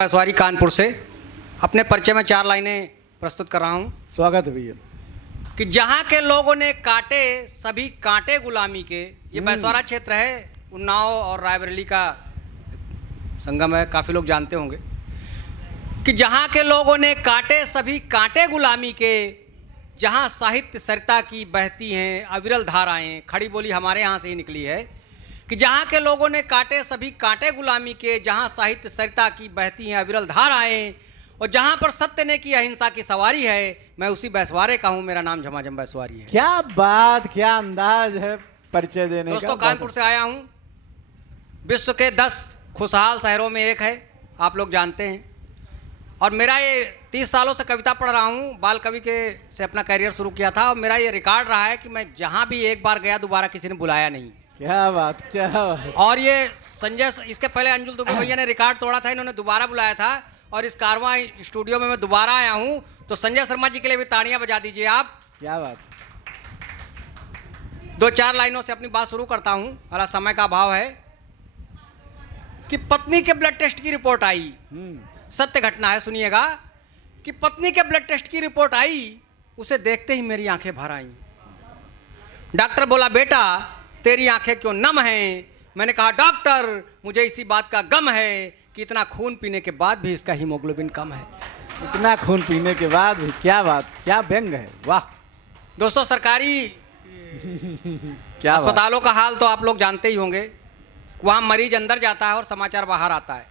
सवारी कानपुर से अपने परिचय में 4 लाइनें प्रस्तुत कर रहा हूँ। स्वागत है भैया। कि जहाँ के लोगों ने काटे सभी कांटे गुलामी के, ये बैसवारा क्षेत्र है, उन्नाव और रायबरेली का संगम है, काफ़ी लोग जानते होंगे। कि जहाँ के लोगों ने काटे सभी कांटे गुलामी के, जहाँ साहित्य सरिता की बहती हैं अविरल धाराएं, खड़ी बोली हमारे यहाँ से ही निकली है। कि जहाँ के लोगों ने काटे सभी कांटे गुलामी के, जहाँ साहित्य सरिता की बहती हैं अविरल धाराएं, और जहाँ पर सत्य ने की अहिंसा की सवारी है, मैं उसी बैसवारे का हूँ, मेरा नाम झमाझम बैसवारी है। क्या बात, क्या अंदाज है परिचय देने का। दोस्तों, कानपुर से आया हूँ। विश्व के 10 खुशहाल शहरों में एक है, आप लोग जानते हैं। और मेरा ये 30 सालों से कविता पढ़ रहा हूँ, बाल कवि के से अपना करियर शुरू किया था, और मेरा ये रिकॉर्ड रहा है कि मैं जहाँ भी एक बार गया दोबारा किसी ने बुलाया नहीं। क्या बात, क्या बात। और ये संजय, इसके पहले अंजुल दुबे भैया ने रिकॉर्ड तोड़ा था, इन्होंने दोबारा बुलाया था, और इस कारवां स्टूडियो में मैं दोबारा आया हूँ, तो संजय शर्मा जी के लिए भी ताड़ियां बजा दीजिए आप। क्या बात। 2-4 लाइनों से अपनी बात शुरू करता हूँ, हमारा समय का अभाव है। कि पत्नी के ब्लड टेस्ट की रिपोर्ट आई, सत्य घटना है, सुनिएगा। कि पत्नी के ब्लड टेस्ट की रिपोर्ट आई, उसे देखते ही मेरी आंखें भर आईं। डॉक्टर बोला, बेटा तेरी आंखें क्यों नम हैं? मैंने कहा, डॉक्टर मुझे इसी बात का गम है कि इतना खून पीने के बाद भी इसका हीमोग्लोबिन कम है। इतना खून पीने के बाद भी, क्या बात, क्या व्यंग है, वाह। दोस्तों, सरकारी क्या अस्पतालों का हाल तो आप लोग जानते ही होंगे। वहाँ मरीज अंदर जाता है और समाचार बाहर आता है।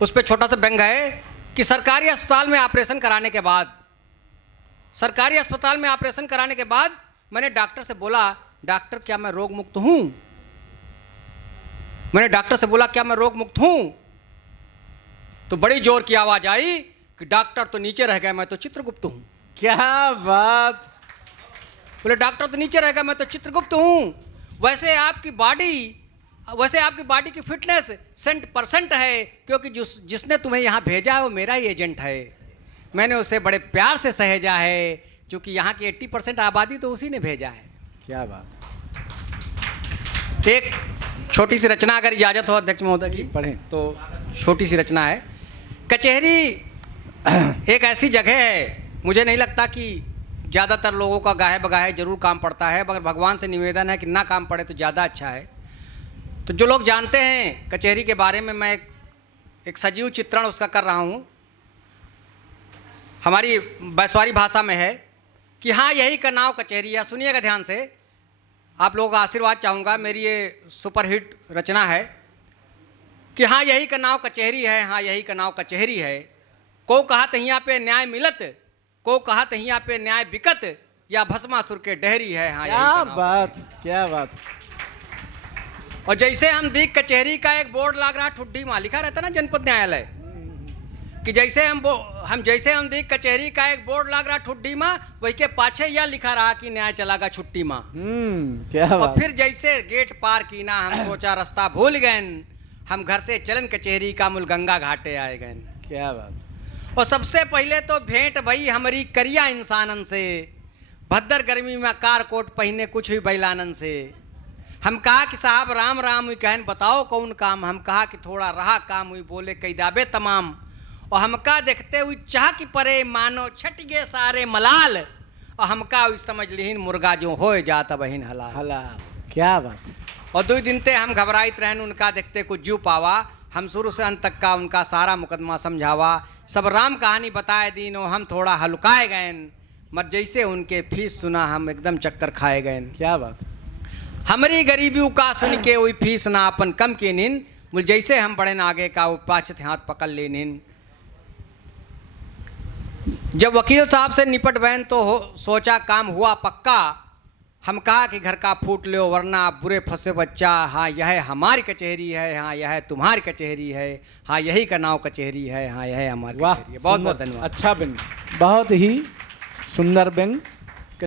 उस पर छोटा सा व्यंग है कि सरकारी अस्पताल में ऑपरेशन कराने के बाद मैंने डॉक्टर से बोला, डॉक्टर क्या मैं रोग मुक्त हूं? मैंने डॉक्टर से बोला, क्या मैं रोग मुक्त हूं? तो बड़ी जोर की आवाज आई कि डॉक्टर तो नीचे रह गए, मैं तो चित्रगुप्त हूं। क्या बात। बोले, डॉक्टर तो नीचे रह गए, मैं तो चित्रगुप्त हूं। वैसे आपकी बॉडी की फिटनेस 100% है, क्योंकि जिसने तुम्हें यहाँ भेजा है वो मेरा ही एजेंट है। मैंने उसे बड़े प्यार से सहेजा है, क्योंकि यहाँ की 80% आबादी तो उसी ने भेजा है। क्या बात। एक छोटी सी रचना, अगर इजाज़त हो अध्यक्ष महोदय की, पढ़ें तो छोटी सी रचना है। कचहरी एक ऐसी जगह है, मुझे नहीं लगता कि ज़्यादातर लोगों का गाहे बगाहे जरूर काम पड़ता है, मगर भगवान से निवेदन है कि ना काम पड़े तो ज़्यादा अच्छा है। तो जो लोग जानते हैं कचहरी के बारे में, मैं एक सजीव चित्रण उसका कर रहा हूँ। हमारी बैसवारी भाषा में है कि हाँ, यही का नाव कचहरी है। सुनिएगा ध्यान से, आप लोगों का आशीर्वाद चाहूँगा। मेरी ये सुपरहिट रचना है कि हाँ, यही का नाव कचहरी है, हाँ यही का नाव कचहरी है। को कहा तहिया पे न्याय मिलत, को कहा तहिया पे न्याय बिकत, या भस्मासुर के डहरी है, हाँ यही का नाव। बात, क्या बात। और जैसे हम देख कचहरी का एक बोर्ड लग रहा, ठुड्डी मां लिखा रहता ना, जनपद न्यायालय, कि जैसे हम देख कचहरी का एक बोर्ड लग रहा ठुड्डी माँ, वही के पाछे यह लिखा रहा कि न्याय चलागा छुट्टी माँ। क्या बात। और फिर जैसे गेट पार की ना, हम सोचा रास्ता भूल गए, हम घर से चलन कचहरी का मूल गंगा घाटे आए गए। क्या बात। और सबसे पहले तो भेंट भई हमारी करिया इंसानन से, भद्दर गर्मी में कार कोट पहने कुछ हुई बैलानन से। हम कहा कि साहब राम राम हुई, कहन बताओ कौन काम? हम कहा कि थोड़ा रहा काम हुई, बोले कई दाबे तमाम। और हमका देखते हुई चाह की परे, मानो छट गए सारे मलाल। और हमका हुई समझ लीन, मुर्गा जो हो जाता बहिन हलाल हलाल। क्या बात। और 2 दिन ते हम घबराइत रहन, उनका देखते कुछ जू पावा। हम शुरू से अंत तक का उनका सारा मुकदमा समझावा, सब राम कहानी बताए दीन, और हम थोड़ा हल्काए गए। मर जैसे उनके फीस सुना, हम एकदम चक्कर खाए गए। क्या बात। हमारी गरीबी का सुन के वही फीस ना अपन कम के निन, बोल जैसे हम बड़े आगे का वो पाछे हाथ पकड़ लेनिन। जब वकील साहब से निपट बैन तो सोचा काम हुआ पक्का। हम कहा कि घर का फूट लो वरना आप बुरे फंसे बच्चा, हाँ यह हमारी कचहरी है, हाँ यह तुम्हारी कचहरी है, हाँ यही का नाव कचहरी है, हाँ यह हमारी कचहरी है। बहुत बहुत धन्यवाद। अच्छा व्यंग, बहुत ही सुंदर व्यंग।